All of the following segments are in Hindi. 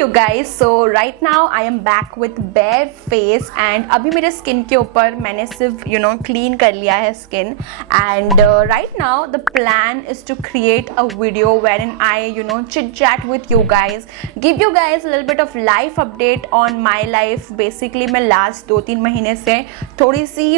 you guys, so right now I am back with bare face and अभी मेरे skin के ऊपर मैंने सिर्फ clean कर लिया है skin and right now the plan is to create a video wherein I chit chat with you guys, give you guys a little bit of life update on my life. Basically मैं last 2-3 महीने से थोड़ी सी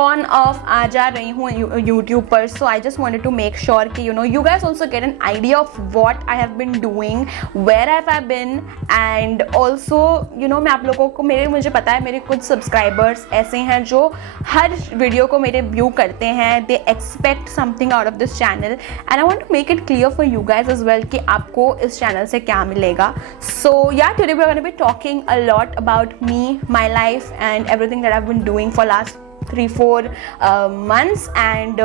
on off आ जा रही हूँ YouTube पर, so I just wanted to make sure कि you guys also get an idea of what I have been doing, where have I been and also मैं आप लोगों को मुझे पता है मेरे कुछ सब्सक्राइबर्स ऐसे हैं जो हर वीडियो को मेरे व्यू करते हैं, they expect something out of this channel and I want to make it clear for you guys as well कि आपको इस चैनल से क्या मिलेगा. So yeah, today we're going to be talking a lot about me, my life and everything that I've been doing for last 3-4 months and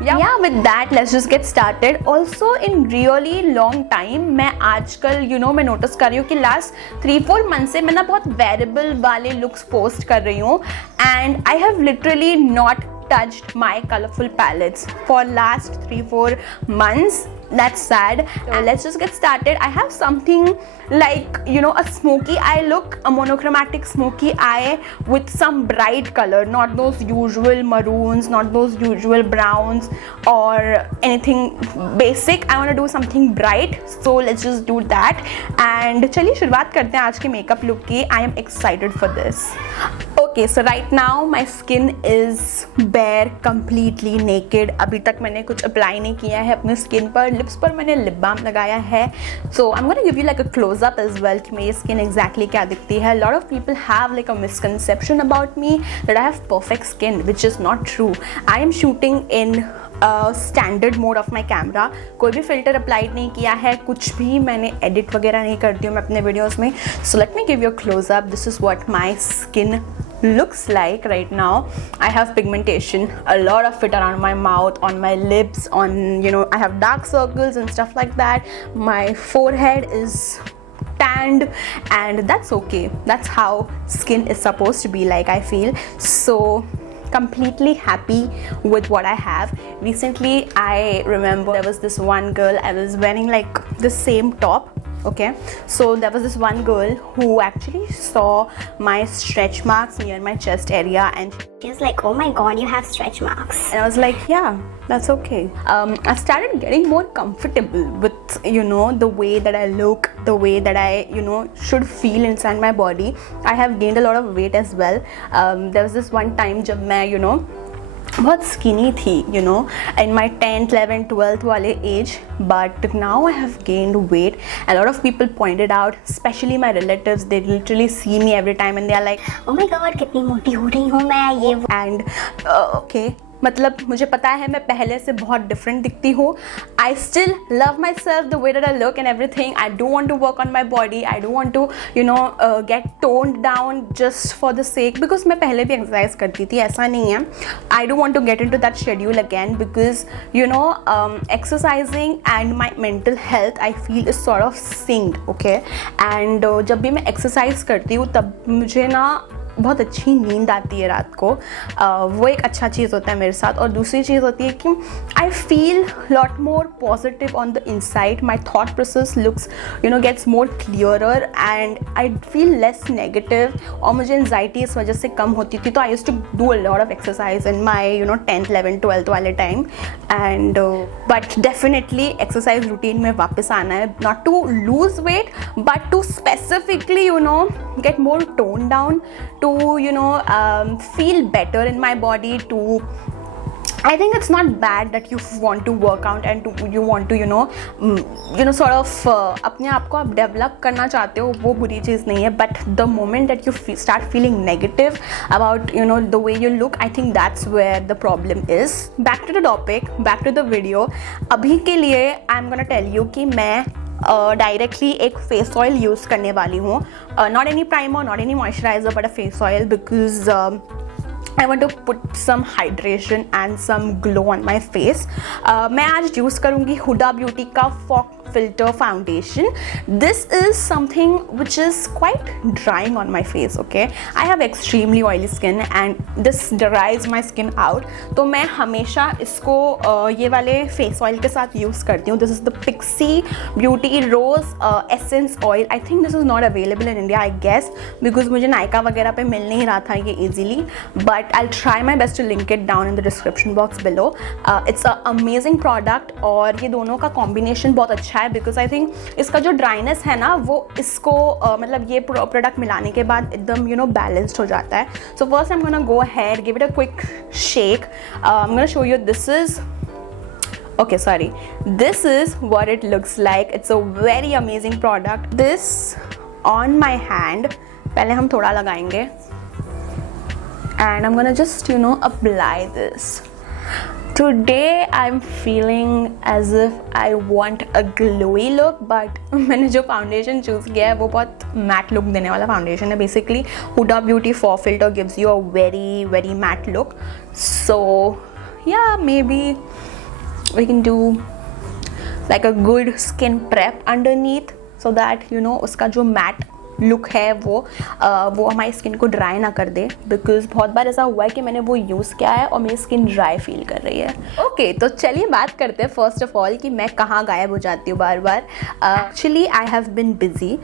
yeah, with that let's just get started. Also in really long time मैं आजकल मैं notice कर रही हूँ कि last 3-4 months से मैं ना बहुत variable वाले looks post कर रही हूँ and I have literally not touched my colorful palettes for last 3-4 months. That's sad. Let's just get started. I have something like a smoky eye look, a monochromatic smoky eye with some bright color, not those usual maroons, not those usual browns or anything basic. I want to do something bright, so let's just do that. And चलिए शुरुआत करते हैं आज के makeup look की. I am excited for this. Okay, so right now my skin is bare, completely naked. अभी तक मैंने कुछ apply नहीं किया है अपने skin पर. लिप्स पर मैंने लिप बाम लगाया है. So I'm gonna give you like a close up as well कि मेरी skin exactly क्या दिखती है. A lot of people have like a misconception about me that I have perfect skin, which is not true. I am shooting in standard mode of my camera. कोई भी फिल्टर अप्लाइड नहीं किया है, कुछ भी मैंने एडिट वगैरह नहीं करती हूँ मैं अपने वीडियोज़ में. So let me give you close up. This is what my skin looks like right now. I have pigmentation, a lot of it around my mouth, on my lips, on I have dark circles and stuff like that. My forehead is tanned and that's okay. That's how skin is supposed to be like, I feel. So completely happy with what I have. Recently I remember there was this one girl, I was wearing like the same top. Okay, so there was this one girl who actually saw my stretch marks near my chest area and she was like, oh my god, you have stretch marks. And I was like, yeah, that's okay. I started getting more comfortable with the way that I look, the way that I should feel inside my body. I have gained a lot of weight as well. There was this one time जब मैं बहुत skinny थी in my 10th 11th 12th वाले age, but now I have gained weight. A lot of people pointed out, especially my relatives, they literally see me every time and they are like, oh my god, कितनी मोटी हो रही हूँ मैं ये. and okay, मतलब मुझे पता है मैं पहले से बहुत डिफरेंट दिखती हूँ. I still love myself the way that I look and everything. I do want to work on my body. I do want to get toned down just for the sake, because मैं पहले भी एक्सरसाइज करती थी, ऐसा नहीं है. I do want to get into that schedule again because exercising and my mental health I feel is sort of synced. Okay, and जब भी मैं एक्सरसाइज करती हूँ तब मुझे ना बहुत अच्छी नींद आती है रात को. वो एक अच्छा चीज़ होता है मेरे साथ. और दूसरी चीज़ होती है कि I feel lot more positive on the inside. My thought process looks gets more clearer and I feel less negative. और मुझे एनजाइटी इस वजह से कम होती थी. तो I used to do a lot of exercise in my 10th 11th 12th वाले time. And but definitely exercise routine में वापस आना है, not to lose weight but to specifically get more toned down, to feel better in my body. To I think it's not bad that you want to work out and you want to sort of अपने आप को आप डेवलप करना चाहते हो, वो बुरी चीज़ नहीं है. But the moment that you start feeling negative about the way you look, I think that's where the problem is. Back to the topic, back to the video. अभी के लिए I'm gonna tell you कि मैं डायरेक्टली एक फेस ऑयल यूज़ करने वाली हूँ. Not any primer, not any moisturiser, but a face oil, because I want to put some hydration and some glow on my face. मैं आज यूज़ करूँगी Huda Beauty का Fog Filter Foundation. This is something which is quite drying on my face, okay? I have extremely oily skin and this dries my skin out. तो मैं हमेशा इसको ये वाले face oil के साथ यूज़ करती हूँ. This is the Pixie Beauty Rose Essence Oil. I think this is not available in India, I guess, because मुझे नायका वगैरह पे मिल नहीं रहा था ये easily. But I'll try my best to link it down in the description box below. It's an amazing product और ये दोनों का combination बहुत अच्छा है बिकॉज आई थिंक इसका जो ड्राइनेस है ना वो इसको मतलब ये प्रोडक्ट मिलाने के बाद एकदम बैलेंस्ड हो जाता है. So first I am gonna go ahead, give it a quick shake. I am gonna show you this is okay, sorry, this is what it looks like. It's a very amazing product. This on my hand, पहले हम थोड़ा लगाएंगे and I'm gonna just apply this. Today I'm feeling as if I want a glowy look, but मैंने जो फाउंडेशन चूज़ किया है वो बहुत मैट लुक देने वाला फाउंडेशन है. Basically Huda Beauty Fog Filter gives you a very matte look. So yeah, maybe we can do like a good skin prep underneath so that उसका जो मैट लुक है वो हमारी स्किन को ड्राई ना कर दे. बिकॉज बहुत बार ऐसा हुआ है कि मैंने वो यूज़ किया है और मेरी स्किन ड्राई फील कर रही है. ओके, तो चलिए बात करते हैं फर्स्ट ऑफ ऑल कि मैं कहाँ गायब हो जाती हूँ बार बार. Actually I have been busy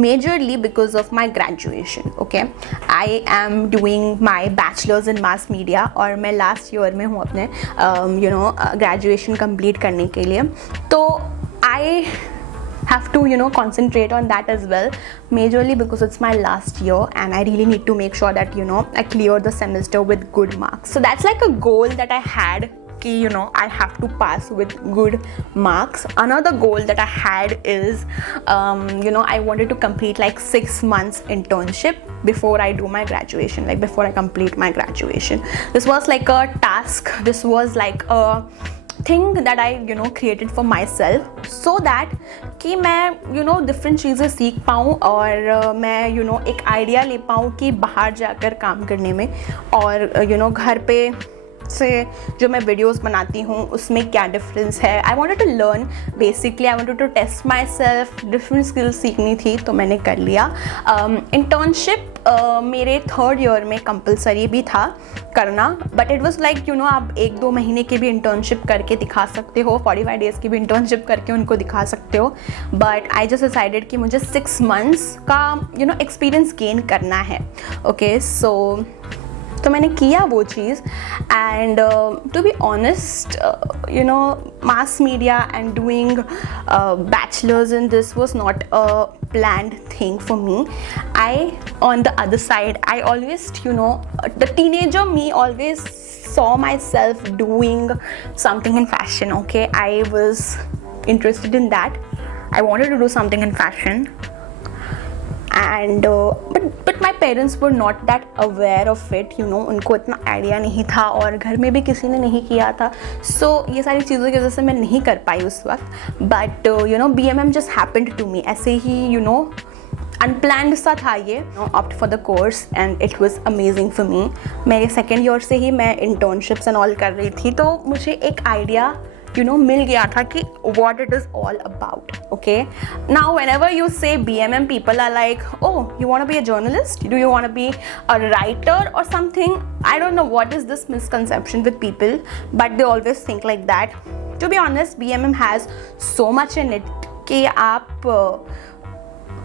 majorly because of my graduation. Okay, I am doing my bachelors in mass media और मैं लास्ट ईयर में हूँ अपने ग्रेजुएशन कंप्लीट करने के लिए. तो आई have to concentrate on that as well, majorly because it's my last year and I really need to make sure that I clear the semester with good marks. So that's like a goal that I had ki I have to pass with good marks. Another goal that I had is I wanted to complete like 6 months internship before I do my graduation, like before I complete my graduation. This was like a task, this was like a thing that I created for myself so that कि मैं डिफरेंट चीज़ें सीख पाऊँ और मैं एक आइडिया ले पाऊँ कि बाहर जाकर काम करने में और घर पे से जो मैं वीडियोस बनाती हूँ उसमें क्या डिफरेंस है. I wanted to learn, basically I wanted to test myself, different skills सीखनी थी तो मैंने कर लिया. इंटर्नशिप मेरे 3rd ईयर में कंपलसरी भी था करना, बट इट वॉज लाइक आप 1-2 महीने की भी इंटर्नशिप करके दिखा सकते हो, 45 डेज़ की भी इंटर्नशिप करके उनको दिखा सकते हो. बट आई जस्ट डिसाइडेड कि मुझे 6 मंथ्स का एक्सपीरियंस गेन करना है. ओके, सो तो मैंने किया वो चीज़ and to be honest mass media and doing bachelors in this was not a planned thing for me. On the other side, I always the teenager me always saw myself doing something in fashion. Okay, I was interested in that. I wanted to do something in fashion and but my parents were not that aware of it. उनको इतना आइडिया नहीं था और घर में भी किसी ने नहीं किया था. सो ये सारी चीज़ों की वजह से मैं नहीं कर पाई उस वक्त. But BMM just happened to me. ऐसे ही अनप्लान्ड सा था ये. Opt for the course and it was amazing for me. मेरे 2nd ईयर से ही मैं इंटर्नशिप्स एंड ऑल कर रही थी तो मुझे एक आइडिया मिल गया था कि what it is all about. Okay, now whenever you say BMM, people are like, oh, you want to be a journalist? Do you want to be a writer or something? I don't know what is this misconception with people, but they always think like that. To be honest, BMM has so much in it कि आप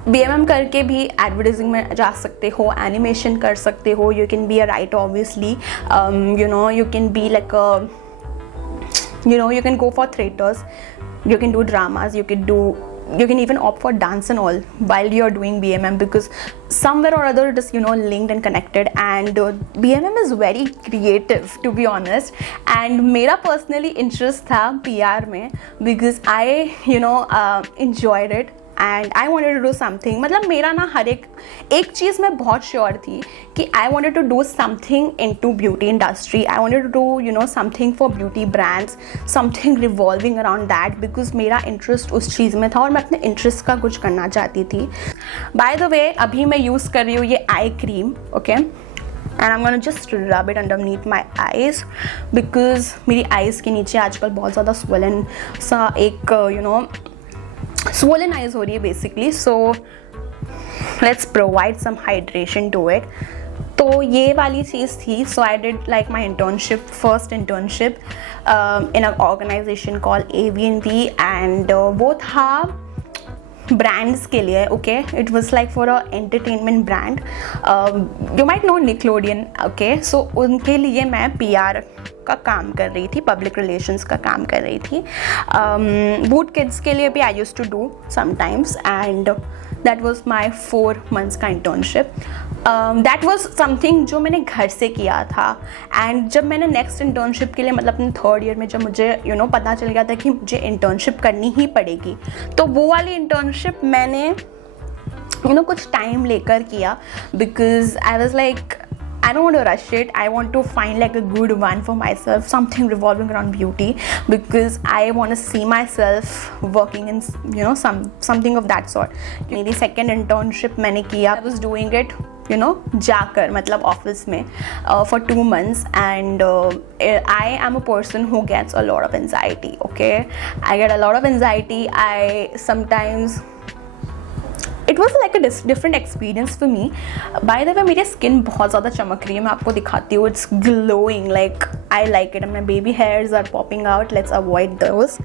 BMM करके भी एडवर्टाइजिंग में जा सकते हो, एनिमेशन कर सकते हो, you can be a writer obviously, you can be like a you can go for theaters, you can do dramas, you can even opt for dance and all while you're doing BMM because somewhere or other it is linked and connected and BMM is very creative to be honest. and मेरा personally interest था PR में because I enjoyed it and I wanted to do something. मतलब मेरा ना हर एक चीज़ में बहुत श्योर थी कि I wanted to do something into beauty industry. I wanted to do something for beauty brands, something revolving around that because मेरा इंटरेस्ट उस चीज़ में था और मैं अपने इंटरेस्ट का कुछ करना चाहती थी. By the way, अभी मैं यूज़ कर रही हूँ ये eye cream. Okay, and I am gonna just rub it underneath my eyes because मेरी आईज़ के नीचे आजकल बहुत ज़्यादा स्वोलन सा एक स्वोलन आईज हो रही है basically. So let's provide some hydration to it. तो ये वाली चीज़ थी. So I did like my internship, first internship in a organization call AVNV and वो था ब्रांड्स के लिए. Okay, it was like for a entertainment brand. You might know Nickelodeon. Okay, so उनके लिए मैं PR का काम कर रही थी, पब्लिक रिलेशंस का काम कर रही थी. बूट किड्स के लिए भी I used to do sometimes and that was my 4 months का इंटर्नशिप. दैट वॉज समथिंग जो मैंने घर से किया था. एंड जब मैंने नेक्स्ट इंटर्नशिप के लिए मतलब अपने 3rd year में जब मुझे पता चल गया था कि मुझे इंटर्नशिप करनी ही पड़ेगी, तो वो वाली इंटर्नशिप मैंने कुछ टाइम लेकर किया because I was like I don't want to rush it. I want to find like a good one for myself, something revolving around beauty, because I want to see myself working in something of that sort. मेरी second internship मैंने किया. I was doing it जाकर मतलब ऑफिस में for 2 months and I am a person who gets a lot of anxiety. Okay, I get a lot of anxiety. I sometimes it was like a different experience for me. Bye the वे मेरी स्किन बहुत ज़्यादा चमक रही है, मैं आपको दिखाती हूँ. It's glowing, like I like it. My baby hairs are popping out. Let's avoid those.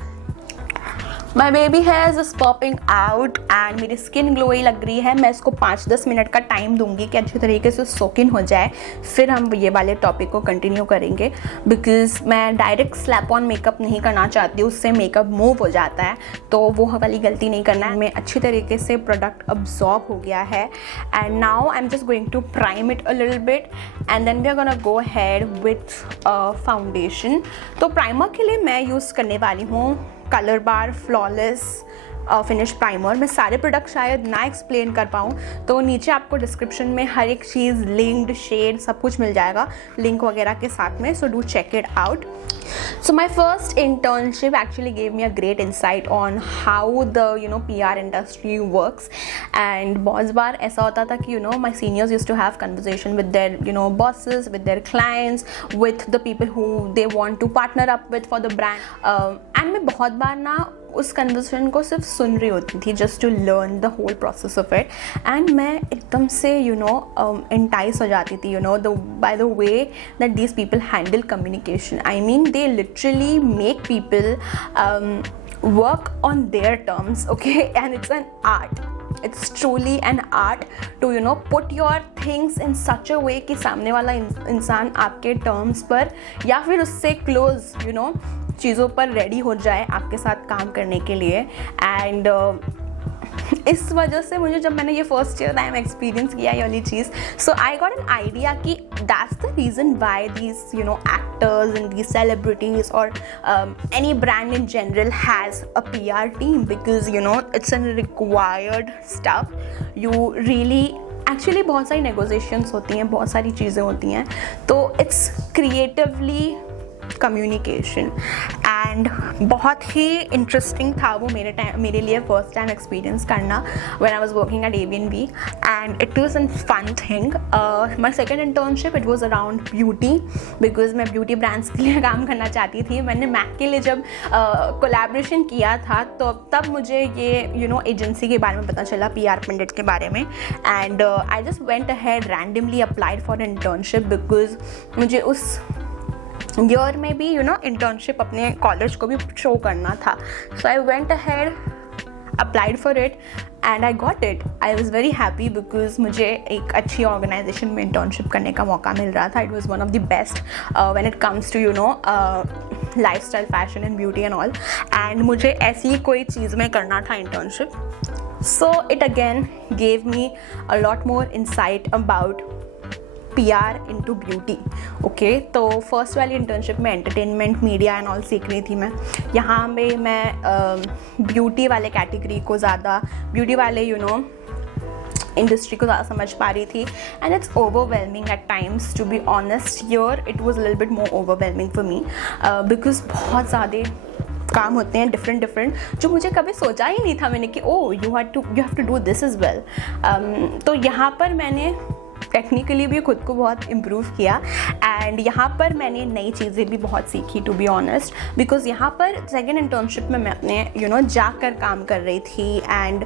My baby hairs is popping out and मेरी स्किन ग्लोई लग रही है. मैं इसको 5-10 मिनट का टाइम दूंगी कि अच्छी तरीके से सोक इन हो जाए, फिर हम ये वाले टॉपिक को कंटिन्यू करेंगे. बिकॉज मैं डायरेक्ट स्लैप ऑन मेकअप नहीं करना चाहती, उससे मेकअप मूव हो जाता है, तो वो वाली गलती नहीं करना है. मैं अच्छी तरीके से प्रोडक्ट अब्जॉर्ब हो गया है and now I am just going to prime it a little bit and then we are gonna go ahead with foundation. तो प्राइमर के लिए मैं यूज़ करने वाली हूँ colour bar flawless finish primer. मैं सारे प्रोडक्ट शायद ना एक्सप्लेन कर पाऊँ, तो नीचे आपको डिस्क्रिप्शन में हर एक चीज़ लिंक्ड, शेड सब कुछ मिल जाएगा लिंक वगैरह के साथ में. So do check it out. So my first internship actually gave me a great insight on how the PR industry works. And बहुत बार ऐसा होता था कि my seniors used to have conversation with their bosses, with their clients, with the people who they want to partner up with for the brand. And मैं बहुत बार ना उस कन्वर्सेशन को सिर्फ सुन रही होती थी just to learn the whole process of it. And मैं एकदम से इंटाइस हो जाती थी by the way that these people handle communication. I mean they literally make people work on their terms. Okay, and it's an art. It's truly an art to put your things in such a way कि सामने वाला इंसान आपके टर्म्स पर या फिर उससे क्लोज चीज़ों पर रेडी हो जाए आपके साथ काम करने के लिए. एंड इस वजह से मुझे जब मैंने ये फर्स्ट ईयर टाइम एक्सपीरियंस किया ये वाली चीज़, so I got an idea कि that's the reason why these actors and these celebrities और any brand in general has a PR team, because it's an required stuff. You really actually बहुत सारी नेगोशिएशंस होती हैं, बहुत सारी चीज़ें होती हैं, तो इट्स क्रिएटिवली कम्युनिकेशन. एंड बहुत ही इंटरेस्टिंग था वो मेरे लिए फर्स्ट टाइम एक्सपीरियंस करना when I was working at AVNV and it was an fun thing. My second internship it was around beauty because मैं ब्यूटी ब्रांड्स के लिए काम करना चाहती थी. मैंने मैक के लिए जब कोलैबोरेशन किया था तो तब मुझे ये एजेंसी के बारे में पता चला, PR पंडित के बारे में. And I just went ahead randomly applied for internship because मुझे उस ईयर में भी इंटर्नशिप अपने कॉलेज को भी शो करना था. So I went ahead, applied for it and I got it. I was very happy because मुझे एक अच्छी ऑर्गेनाइजेशन में इंटर्नशिप करने का मौका मिल रहा था. It was one of the best when it comes to lifestyle fashion and beauty and all. And मुझे ऐसी कोई चीज़ में करना था internship. So it again gave me a lot more insight about PR into beauty. Okay, तो फर्स्ट वाली इंटर्नशिप में एंटरटेनमेंट, मीडिया एंड ऑल सीख रही थी मैं. यहाँ पे मैं ब्यूटी वाले कैटेगरी को ज़्यादा, ब्यूटी वाले इंडस्ट्री को ज़्यादा समझ पा रही थी. And it's overwhelming at times to be honest. Here it was a little bit more overwhelming for me because बहुत ज़्यादा काम होते हैं डिफरेंट जो मुझे कभी सोचा ही नहीं था मैंने कि you have to do this is well. तो यहाँ पर मैंने टेक्निकली भी खुद को बहुत इम्प्रूव किया एंड यहाँ पर मैंने नई चीज़ें भी बहुत सीखी टू बी ऑनेस्ट, बिकॉज यहाँ पर सेकेंड इंटर्नशिप में मैं अपने जाकर काम कर रही थी and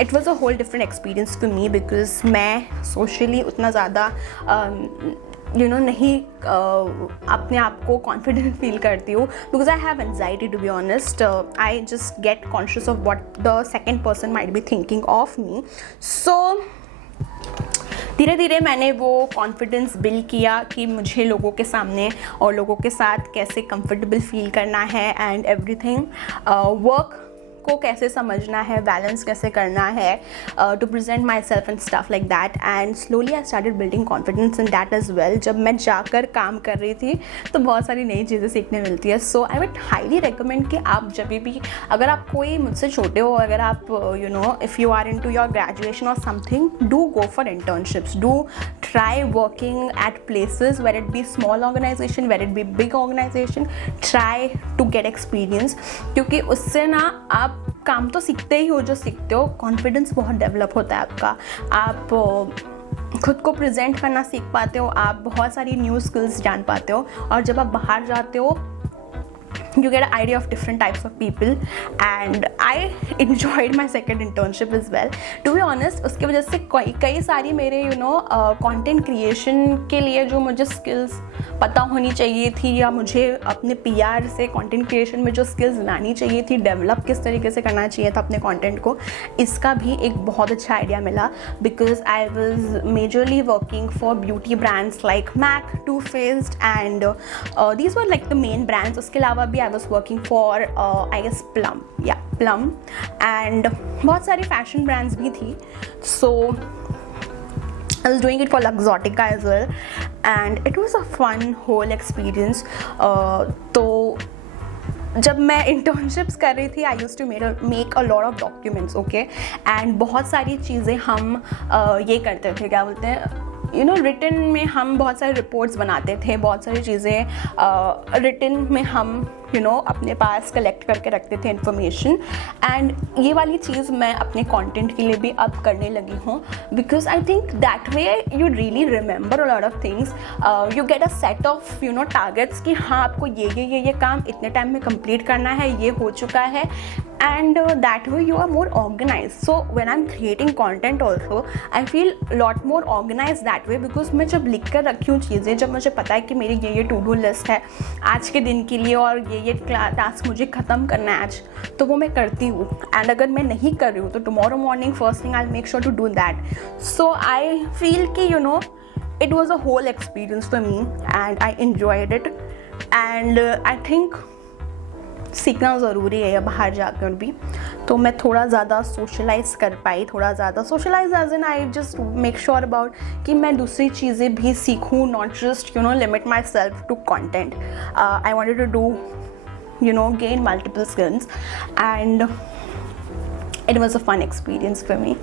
it was a whole different experience to me, because मैं सोशली उतना ज़्यादा नहीं अपने आप को कॉन्फिडेंट फील करती हूँ, because I have anxiety to be honest. I just get conscious of what the second person might be thinking of me. So धीरे धीरे मैंने वो कॉन्फिडेंस बिल्ड किया कि मुझे लोगों के सामने और लोगों के साथ कैसे कंफर्टेबल फील करना है एंड एवरीथिंग, वर्क को कैसे समझना है, बैलेंस कैसे करना है, to present myself and stuff like that. And slowly I started building confidence in that as well. जब मैं जाकर काम कर रही थी तो बहुत सारी नई चीज़ें सीखने मिलती है. So I would highly recommend कि आप जब भी, अगर आप कोई मुझसे छोटे हो, अगर आप if you are into your graduation और something, do go for internships, do try working at places, whether it be small organization, whether it be big organization, try to get experience, क्योंकि उससे ना आप काम तो सीखते ही हो जो सीखते हो, कॉन्फिडेंस बहुत डेवलप होता है आपका, आप खुद को प्रेजेंट करना सीख पाते हो, आप बहुत सारी न्यू स्किल्स जान पाते हो, और जब आप बाहर जाते हो you get an idea of different types of people and I enjoyed my second internship as well to be honest. उसके वजह से कई सारी मेरे कंटेंट क्रिएशन के लिए जो मुझे स्किल्स पता होनी चाहिए थी, या मुझे अपने PR से कंटेंट क्रिएशन में जो स्किल्स लानी चाहिए थी, डेवलप किस तरीके से करना चाहिए था अपने कंटेंट को, इसका भी एक बहुत अच्छा आइडिया मिला. Because I was majorly working for beauty brands like MAC, Too Faced and these were like the main brands. उसके अलावा भी I was working for I guess Plum and बहुत सारी फैशन ब्रांड्स भी थी. सो I was doing it for Luxottica as well and it was a fun whole experience. तो जब मैं इंटर्नशिप्स कर रही थी, I use to make a lot of documents, okay, and बहुत सारी चीज़ें हम ये करते थे, क्या बोलते हैं, रिटन में हम बहुत सारे रिपोर्ट्स बनाते थे, बहुत सारी चीज़ें रिटन में हम अपने पास कलेक्ट करके रखते थे इन्फॉर्मेशन. एंड ये वाली चीज़ मैं अपने कंटेंट के लिए भी अब करने लगी हूँ, because I think that way you really remember a lot of things. You get a set of targets कि हाँ आपको ये काम इतने टाइम में कंप्लीट करना है, ये हो चुका है, and that way you are more organized. So when I'm creating content also I feel lot more organized that way, because मैं जब लिख कर रखी हूँ चीज़ें, जब मुझे पता है कि मेरी ये टू डू लिस्ट है आज के दिन के लिए और ये टास्क मुझे ख़त्म करना है आज, तो वो मैं करती हूँ. एंड अगर मैं नहीं कर रही हूँ तो tomorrow morning first thing I make sure to do that. So I feel कि it was a whole experience for me and I enjoyed it. And I think सीखना ज़रूरी है बाहर जाकर भी. तो मैं थोड़ा ज़्यादा सोशलाइज कर पाई, थोड़ा ज़्यादा socialise as in I just make sure about कि मैं दूसरी चीज़ें भी सीखूँ, not just limit myself to content. I wanted to do gain multiple skills and it was a fun experience for me.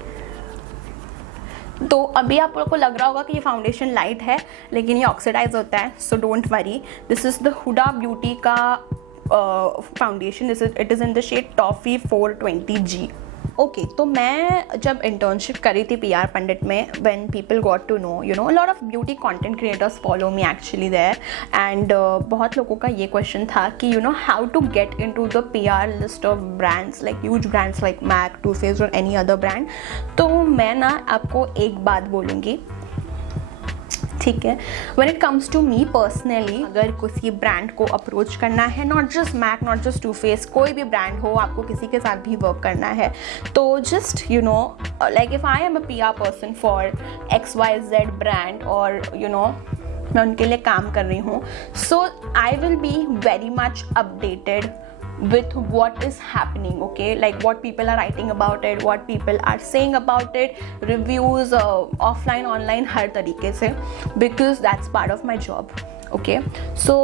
तो अभी आप लोग को लग रहा होगा कि ये फाउंडेशन लाइट है लेकिन ये ऑक्सीडाइज होता है, so don't worry. This is the Huda beauty का foundation. It is in the shade toffee 420G. Okay, तो मैं जब इंटर्नशिप करी थी PR पंडित में, when people got to know lot of beauty content creators follow me actually there, and बहुत लोगों का ये क्वेश्चन था कि how to get into the PR list of brands like huge brands like MAC, Too Faced और एनी अदर ब्रांड. तो मैं ना आपको एक बात बोलूँगी, ठीक है. When it comes to me personally, अगर किसी ब्रांड को अप्रोच करना है, not just MAC, not just Too Faced, कोई भी ब्रांड हो, आपको किसी के साथ भी वर्क करना है, तो just like if I am a PR person for XYZ brand और मैं उनके लिए काम कर रही हूँ, so I will be very much updated with what is happening, okay, like what people are writing about it, what people are saying about it, reviews, offline, online, हर तरीके से, because that's part of my job, okay. So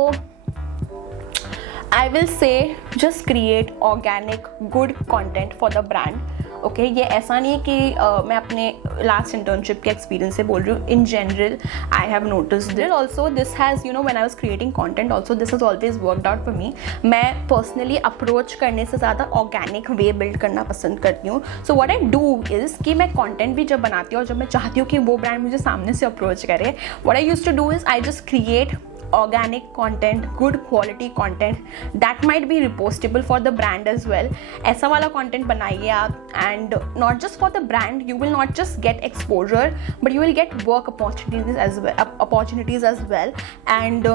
I will say just create organic good content for the brand. Okay ये ऐसा नहीं है कि मैं अपने लास्ट इंटर्नशिप के एक्सपीरियंस से बोल रही हूँ. In general I have noticed it also. This has you know when I was creating content also this has always worked out for me. मैं पर्सनली अप्रोच करने से ज़्यादा ऑर्गेनिक वे बिल्ड करना पसंद करती हूँ. So what I do is कि मैं कंटेंट भी जब बनाती हूँ और जब मैं चाहती हूँ कि वो ब्रांड मुझे सामने से अप्रोच करे, what I used to do is I just create organic content, good quality content that might be repostable for the brand as well. ऐसा वाला content बनाइए आप, and not just for the brand, you will not just get exposure but you will get work opportunities as well. And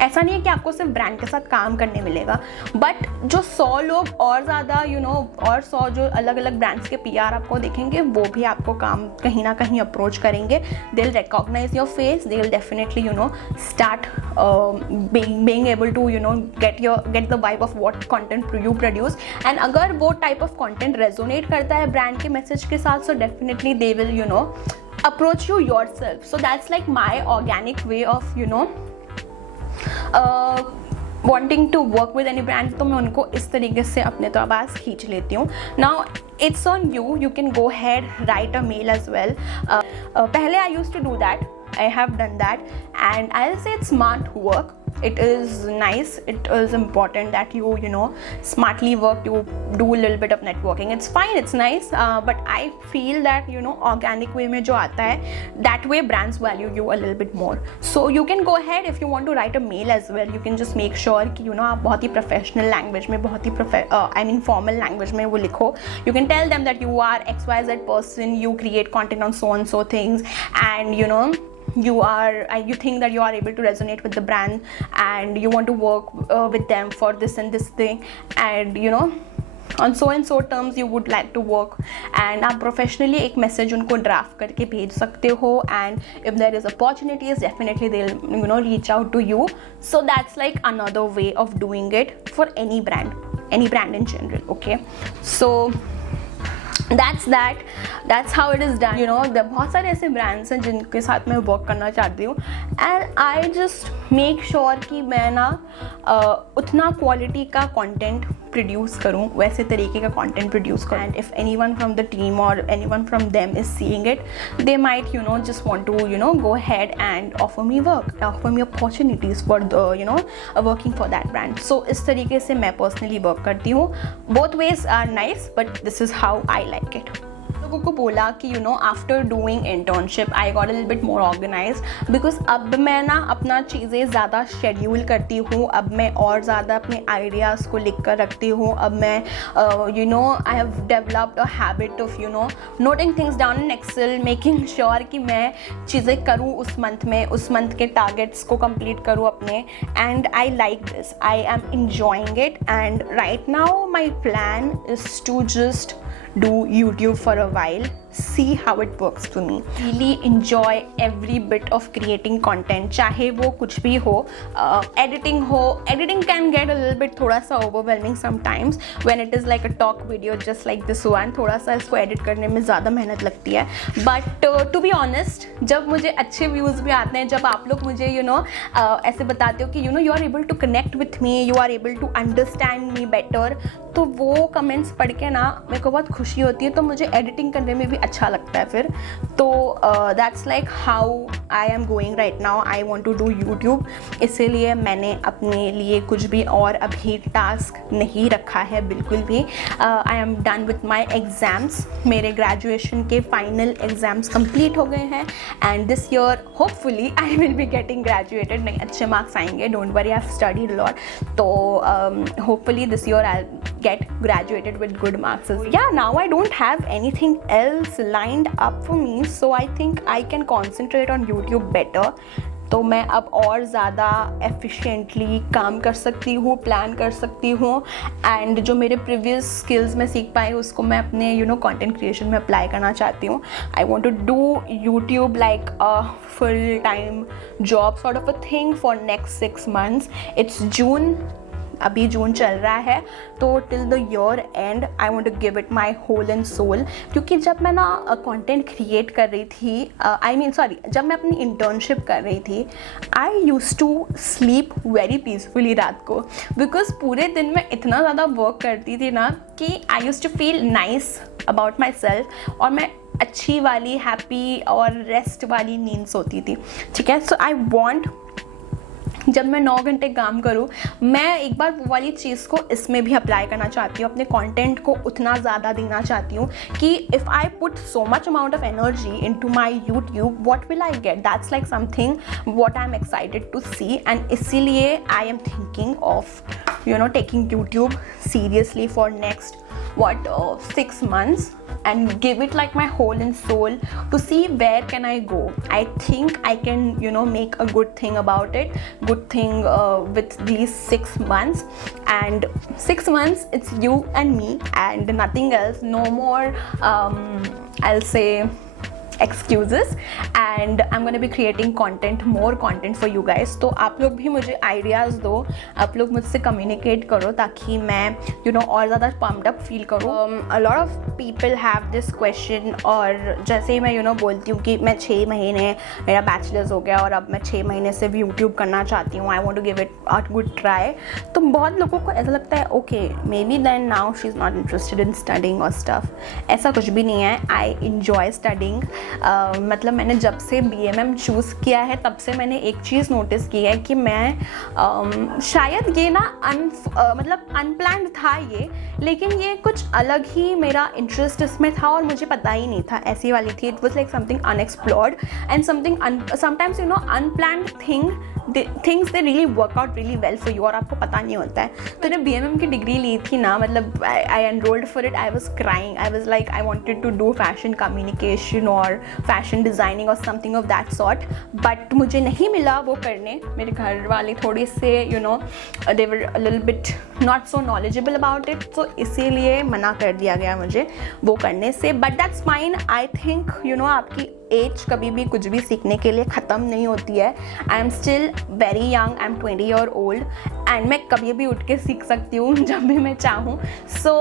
ऐसा नहीं है कि आपको सिर्फ ब्रांड के साथ काम करने मिलेगा, बट जो 100 लोग और ज़्यादा यू नो और 100 जो अलग अलग ब्रांड्स के PR आपको देखेंगे वो भी आपको काम कहीं ना कहीं अप्रोच करेंगे. They will recognise your face, they will definitely you know start being able to you know get the vibe of what content you produce. And अगर वो type of content resonate करता है ब्रांड के मैसेज के साथ, so definitely they will you know approach you yourself. So that's like my organic way of you know wanting to work with any brand. तो मैं उनको इस तरीके से अपने तो आवाज़ खींच लेती हूँ. Now it's on you, you can go ahead write a mail as well. पहले I used to do that, I have done that, and I'll say it's smart work. It is nice, it is important that you know smartly work, you do a little bit of networking. It's fine, it's nice, but I feel that you know organic way में जो आता है that way brands value you a little bit more. So you can go ahead if you want to write a mail as well. You can just make sure कि you know आप बहुत ही professional language में, बहुत ही formal language में वो लिखो. You can tell them that you are XYZ person, you create content on so and so things, and you know you think that you are able to resonate with the brand and you want to work with them for this and this thing, and you know on so and so terms you would like to work, and आप professionally एक message उनको draft करके भेज सकते हो, and if there is opportunities definitely they'll you know reach out to you. So that's like another way of doing it for any brand in general. Okay, so that's how it is done. You know बहुत सारे ऐसे brands हैं जिनके साथ मैं work करना चाहती हूँ, and I just make sure कि मैं ना उतना quality का content produce करूँ, वैसे तरीके का content produce करूँ. And if anyone from the team or anyone from them is seeing it, they might you know just want to you know go ahead and offer me opportunities for the you know working for that brand. So इस तरीके से मैं personally work करती हूँ. Both ways are nice, but this is how I like it. लोगों को बोला कि you know after doing internship I got a little bit more organized, because अब मैं ना अपना चीज़ें ज़्यादा शेड्यूल करती हूँ. अब मैं और ज़्यादा अपने आइडियाज़ को लिख कर रखती हूँ. अब मैं you know I have developed a habit of you know noting things down in Excel, making sure कि मैं चीज़ें करूँ उस मंथ के टारगेट्स को कंप्लीट करूँ अपने. And I like this, I am enjoying it, and right now my plan is to just do YouTube for a while, see how it works for me. Really enjoy every bit of creating content, चाहे वो कुछ भी हो. Editing can get a little bit थोड़ा सा overwhelming sometimes when it is like a talk video just like this one. थोड़ा सा इसको edit करने में ज़्यादा मेहनत लगती है, but to be honest जब मुझे अच्छे views भी आते हैं, जब आप लोग मुझे you know ऐसे बताते हो कि you know you are able to connect with me, you are able to understand me better, तो वो कमेंट्स पढ़ के ना मेरे को बहुत खुशी होती है. तो मुझे एडिटिंग करने में भी अच्छा लगता है फिर. तो that's like how I am going right now. I want to do YouTube, इसीलिए मैंने अपने लिए कुछ भी और अभी टास्क नहीं रखा है बिल्कुल भी. I am done with my exams. मेरे ग्रेजुएशन के फाइनल एग्ज़ाम्स कंप्लीट हो गए हैं, and this year hopefully I will be getting graduated. नहीं, अच्छे मार्क्स आएंगे, don't worry, I have studied a lot. तो hopefully this year I get graduated with good marks. Yeah, now I don't have anything else lined up for me, so I think I can concentrate on YouTube better. तो मैं अब और ज़्यादा एफिशिएंटली काम कर सकती हूँ, प्लान कर सकती हूँ, एंड जो मेरे प्रीवियस स्किल्स में सीख पाई उसको मैं अपने यू नो कंटेंट क्रिएशन में अप्लाई करना चाहती हूँ. I want to do YouTube like a full time job sort of a thing for next 6 months. It's June. अभी जून चल रहा है, तो till the year end I want to give it my whole and soul. क्योंकि जब मैं ना कंटेंट क्रिएट कर रही थी, जब मैं अपनी इंटर्नशिप कर रही थी, I used to sleep very peacefully रात को, बिकॉज पूरे दिन में इतना ज़्यादा वर्क करती थी ना कि I used to feel nice about myself, और मैं अच्छी वाली हैप्पी और रेस्ट वाली नींद सोती थी. ठीक है, सो आई वॉन्ट, जब मैं 9 घंटे काम करूँ, मैं एक बार वो वाली चीज़ को इसमें भी अप्लाई करना चाहती हूँ. अपने कंटेंट को उतना ज़्यादा देना चाहती हूँ कि if I put so much amount of energy into my YouTube, what will I get? That's like something what I am excited to see. And इसीलिए I am thinking of taking YouTube seriously for next 6 months and give it like my whole and soul to see where can I go. I think I can make a good thing about it, good thing with these 6 months. And 6 months it's you and me and nothing else. No more I'll say excuses, and I'm going to be creating more content for you guys. तो आप लोग भी मुझे आइडियाज़ दो, आप लोग मुझसे कम्युनिकेट करो ताकि मैं और ज़्यादा पम्प्ड अप फील करूँ. a lot of people have this question, और जैसे ही मैं बोलती हूँ कि मैं 6 महीने मेरा बैचलर्स हो गया और अब मैं 6 महीने से भी यूट्यूब करना चाहती हूँ, I want to give it a good try, तो बहुत लोगों को ऐसा लगता है okay maybe then now she is not interested in studying और स्टफ. ऐसा कुछ भी नहीं है. I enjoy studying. मतलब मैंने जब से BMM चूज़ किया है तब से मैंने एक चीज़ नोटिस की है कि मैं शायद ये ना मतलब अनप्लान्ड था ये, लेकिन ये कुछ अलग ही मेरा इंटरेस्ट इसमें था और मुझे पता ही नहीं था. ऐसी वाली थी. It was like something unexplored and something sometimes unplanned things they really work out really well for you और आपको पता नहीं होता है. तो जब BMM की डिग्री ली थी ना, मतलब I enrolled for it, I was crying. I was like I wanted to do fashion communication और फैशन डिज़ाइनिंग और something of that sort, but मुझे नहीं मिला वो करने. मेरे घर वाले थोड़े से they were a little bit not so knowledgeable about it, तो इसीलिए मना कर दिया गया मुझे वो करने से. But that's fine. I think आपकी एज कभी भी कुछ भी सीखने के लिए ख़त्म नहीं होती है. I am still very young. I am 20 year old and मैं कभी भी उठ के सीख सकती हूँ जब भी मैं चाहूँ. सो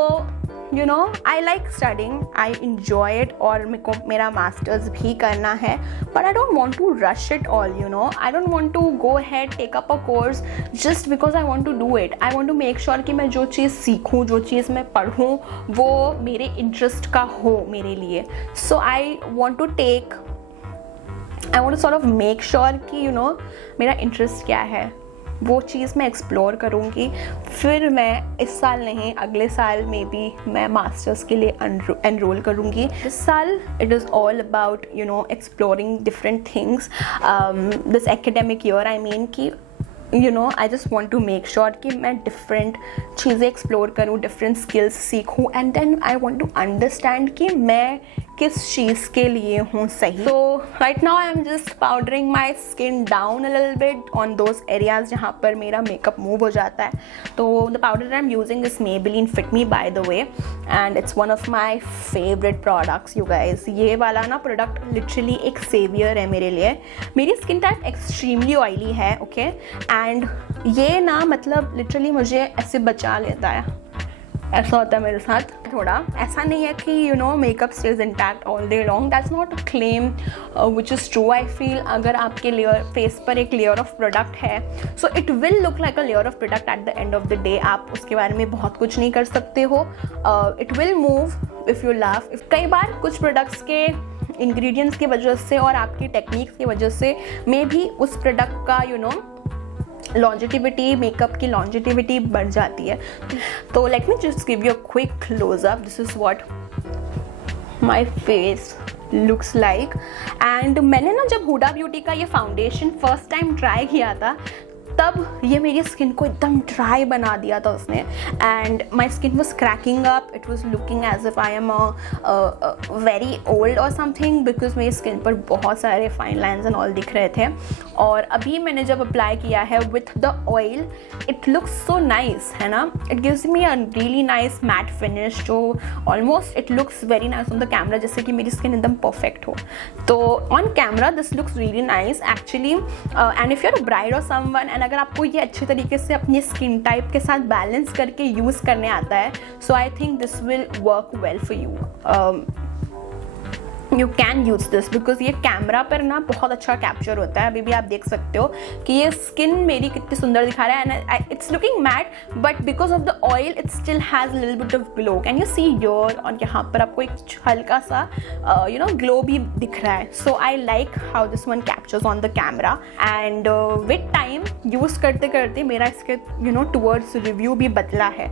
I like studying, I enjoy it, और मेरे को मेरा मास्टर्स भी करना है, but I don't want to rush it all, I don't want to go ahead, take up a course just because I want to do it. I want to make sure कि मैं जो चीज़ सीखूँ, जो चीज़ मैं पढ़ूँ, वो मेरे इंटरेस्ट का हो मेरे लिए. So I want to sort of make sure कि मेरा इंटरेस्ट क्या है, वो चीज़ मैं एक्सप्लोर करूँगी. फिर मैं इस साल नहीं, अगले साल में भी मैं मास्टर्स के लिए एनरोल करूँगी. इस साल it is all about exploring different things. This academic year I mean कि I just want to make sure कि मैं डिफरेंट चीज़ें एक्सप्लोर करूँ, डिफरेंट स्किल्स सीखूँ, and then I want to understand कि मैं किस चीज़ के लिए हूँ सही. तो right now I am just powdering my skin down a little bit on those areas जहाँ पर मेरा मेकअप मूव हो जाता है. So the powder I am using is Maybelline Fit Me by the way, and it's one of my favourite products you guys. ये वाला ना प्रोडक्ट लिटरली एक सेवियर है मेरे लिए. मेरी स्किन टाइप एक्सट्रीमली ऑयली है, ओके, एंड ये ना मतलब लिटरली मुझे ऐसे बचा लेता है. ऐसा होता है मेरे साथ. थोड़ा ऐसा नहीं है कि makeup stage intact all day long. That's not a claim which is true. I feel अगर आपके फेस पर एक लेयर ऑफ प्रोडक्ट है, so it will look like a layer of product at the end of the day. आप उसके बारे में बहुत कुछ नहीं कर सकते हो. It will move if you love. कई बार कुछ प्रोडक्ट्स के इंग्रेडिएंट्स की वजह से और आपकी टेक्निक्स की वजह से मे भी उस प्रोडक्ट का लॉन्जिटिविटी, मेकअप की लॉन्जिटिविटी बढ़ जाती है. तो let me just give you a quick closeup. This is what my face looks like. And मैंने ना जब हुडा ब्यूटी का ये फाउंडेशन फर्स्ट टाइम ट्राई किया था, तब ये मेरी स्किन को एकदम ड्राई बना दिया था उसने. And my skin was cracking up. It was looking as if I am very old और समथिंग, बिकॉज मेरी स्किन पर बहुत सारे फाइन लाइन्स एंड ऑल दिख रहे थे. और अभी मैंने जब अप्लाई किया है with the oil, it looks so nice, है ना. It gives me a really nice matte finish, जो almost it looks very nice on the camera, जैसे कि मेरी स्किन एकदम परफेक्ट हो. तो on camera this looks really nice actually. And if you are a bride और समवन एंड एंड अगर आपको ये अच्छे तरीके से अपनी स्किन टाइप के साथ बैलेंस करके यूज़ करने आता है, so I think this will work well for you can use this because ये कैमरा पर ना बहुत अच्छा कैप्चर होता है। अभी भी आप देख सकते हो कि ये स्किन मेरी कितनी सुंदर दिखा रहा है and it's looking matte but because of the oil it still has little bit of glow. Can you see your, और यहाँ पर आपको एक हल्का सा ग्लो भी दिख रहा है। So I like how this one captures on the camera and with time use करते करते मेरा इसके टुवर्ड्स रिव्यू भी बदला है।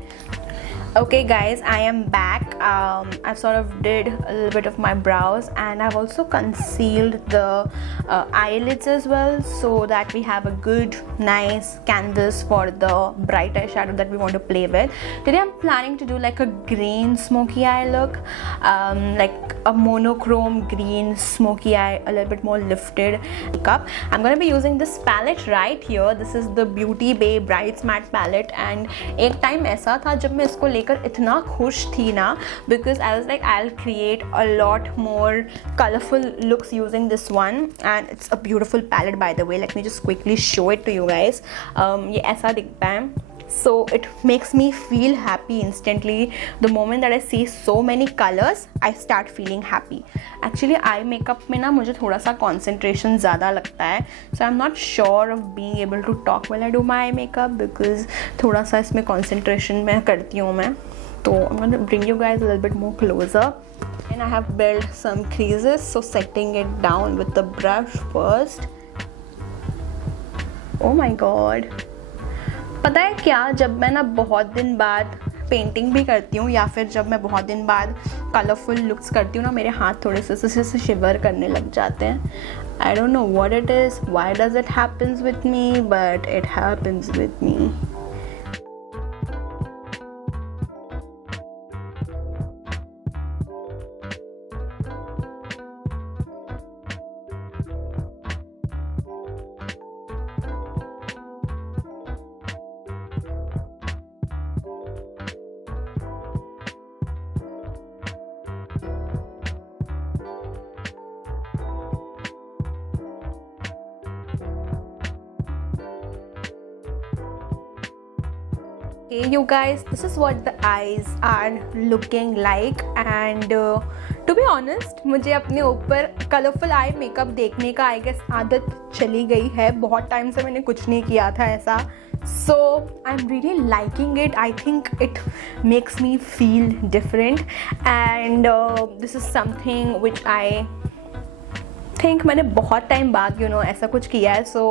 Okay guys, I am back. I sort of did a little bit of my brows and I've also concealed the eyelids as well so that we have a good nice canvas for the bright eyeshadow that we want to play with. Today I'm planning to do like a green smoky eye look, like a monochrome green smoky eye, a little bit more lifted makeup. I'm going to be using this palette right here. This is the Beauty Bay Brights Matte palette and एक time ऐसा था जब मैं इसको लेकर इतना खुश थी ना, because I was like I'll create a lot more colorful looks using this one and it's a beautiful palette by the way. Let me just quickly show it to you guys. ये ऐसा दिखता है. So it makes me feel happy instantly. The moment that I see so many colors, I start feeling happy. Actually eye makeup में ना मुझे थोड़ा सा concentration ज़्यादा लगता है. So I'm not sure of being able to talk while I do my eye makeup because थोड़ा सा इसमें concentration मैं करती हूँ मैं. So I'm going to bring you guys a little bit more closer. And I have built some creases. So setting it down with the brush first. Oh my god. पता है क्या, जब मैं ना बहुत दिन बाद पेंटिंग भी करती हूँ या फिर जब मैं बहुत दिन बाद कलरफुल लुक्स करती हूँ ना, मेरे हाथ थोड़े से शिवर करने लग जाते हैं. I don't know what it is, why does it happens with me, but it happens with me. Okay, you guys, this is what the eyes are looking like and to be honest मुझे अपने ऊपर कलरफुल आई मेकअप देखने का आई गेस आदत चली गई है. बहुत टाइम से मैंने कुछ नहीं किया था ऐसा. So I'm really liking it. I think it makes me feel different and this is something which I think मैंने बहुत टाइम बाद ऐसा कुछ किया है. So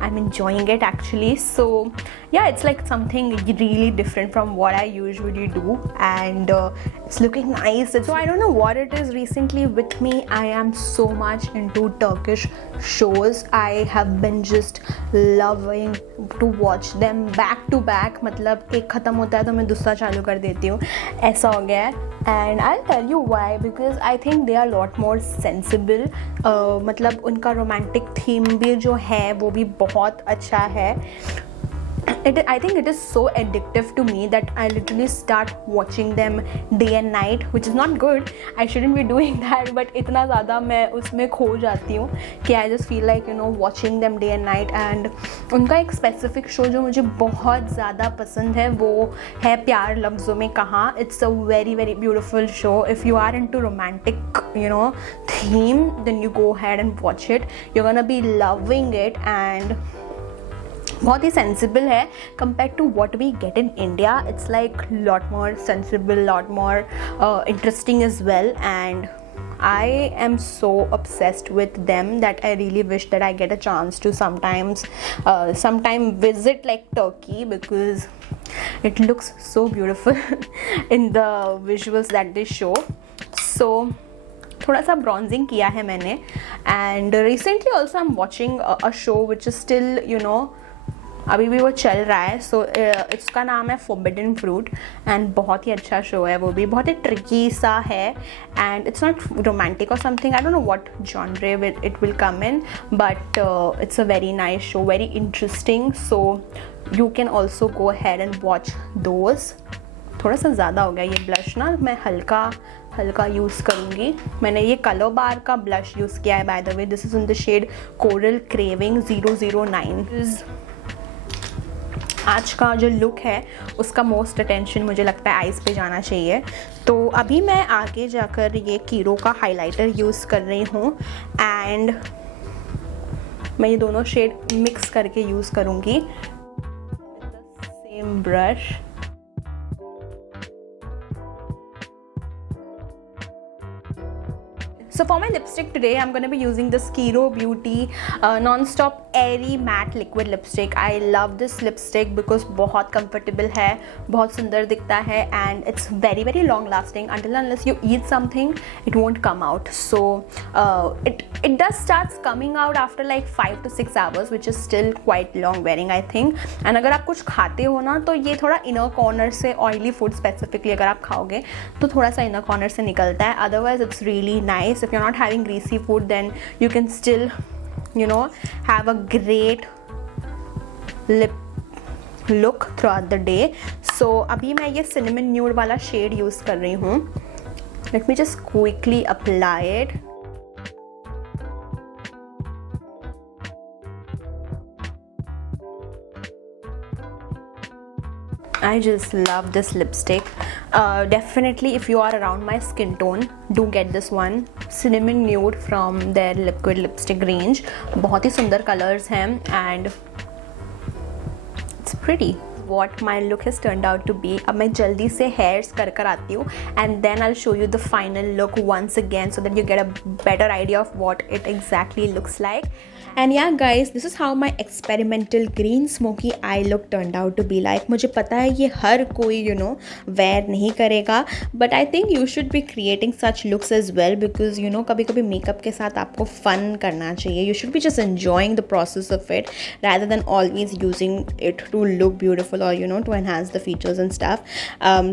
I'm enjoying it actually. So yeah, it's like something really different from what I usually do and it's looking nice. So I don't know what it is recently with me. I am so much into Turkish shows. I have been just loving to watch them back to back. मतलब एक ख़त्म होता है तो मैं दूसरा चालू कर देती हूँ, ऐसा हो गया है. And I'll tell you why, because I think they are a lot more sensible. मतलब उनका romantic theme भी जो है वो भी बहुत अच्छा है. I think it is so addictive to me that I literally start watching them day and night, which is not good. I shouldn't be doing that, but इतना ज़्यादा मैं उसमें खो जाती हूँ कि I just feel like watching them day and night. And उनका एक specific show जो मुझे बहुत ज़्यादा पसंद है वो है प्यार लफ्ज़ों में कहाँ. It's a very very beautiful show. If you are into romantic theme, then you go ahead and watch it. You're gonna be loving it and बहुत ही सेंसिबल है compare to what we get in India. It's like lot more sensible, lot more interesting as well and I am so obsessed with them that I really wish that I get a chance to sometime visit like Turkey because it looks so beautiful in the visuals that they show. So थोड़ा सा ब्रॉन्जिंग किया है मैंने and recently also I'm watching a show which is still अभी भी वो चल रहा है. सो इसका नाम है फोरबिडन फ्रूट एंड बहुत ही अच्छा शो है. वो भी बहुत ही ट्रिकी सा है एंड इट्स नॉट रोमांटिक और something. I don't know what genre it will come in but it's a very nice show, very interesting. So you can also go had and watch those. थोड़ा सा ज़्यादा हो गया ये ब्लश ना, मैं हल्का यूज़ करूँगी. मैंने ये कलर बार का ब्लश यूज़ किया है by the way. This is in the shade coral craving 009. आज का जो लुक है उसका मोस्ट अटेंशन मुझे लगता है आइज़ पे जाना चाहिए। तो अभी मैं आगे जाकर ये कीरो का हाइलाइटर यूज़ कर रही हूँ एंड मैं ये दोनों शेड मिक्स करके यूज़ करूँगी same brush. So for my lipstick today, I'm going to be using this Kiro Beauty Non-Stop Airy Matte Liquid Lipstick. I love this lipstick because बहुत comfortable है, बहुत सुंदर दिखता है and it's very long lasting. Until unless you eat something, it won't come out. So it does starts coming out after like 5 to 6 hours, which is still quite long wearing I think. And अगर आप कुछ खाते हो ना तो ये थोड़ा inner corner से oily food specifically अगर आप खाओगे तो थोड़ा सा inner corner से निकलता है. Otherwise it's really nice. If you're not having greasy food, then you can still, you know, have a great lip look throughout the day. So अभी मैं ये cinnamon nude वाला shade use कर रही हूँ. Let me just quickly apply it. I just love this lipstick. Definitely if you are around my skin tone, do get this one. Cinnamon Nude from their liquid lipstick range. बहुत ही सुंदर colors हैं and it's pretty. What my look has turned out to be. अब मैं जल्दी से hairs कर आती हूँ and then I'll show you the final look once again so that you get a better idea of what it exactly looks like. And yeah guys, this is how my experimental green smoky eye look turned out to be like. मुझे पता है ये हर कोई you know wear नहीं करेगा, but I think you should be creating such looks as well because you know कभी कभी makeup के साथ आपको fun करना चाहिए. You should be just enjoying the process of it rather than always using it to look beautiful or you know to enhance the features and stuff.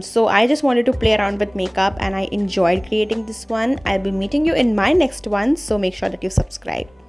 So I just wanted to play around with makeup and I enjoyed creating this one. I'll be meeting you in my next one, so make sure that you subscribe.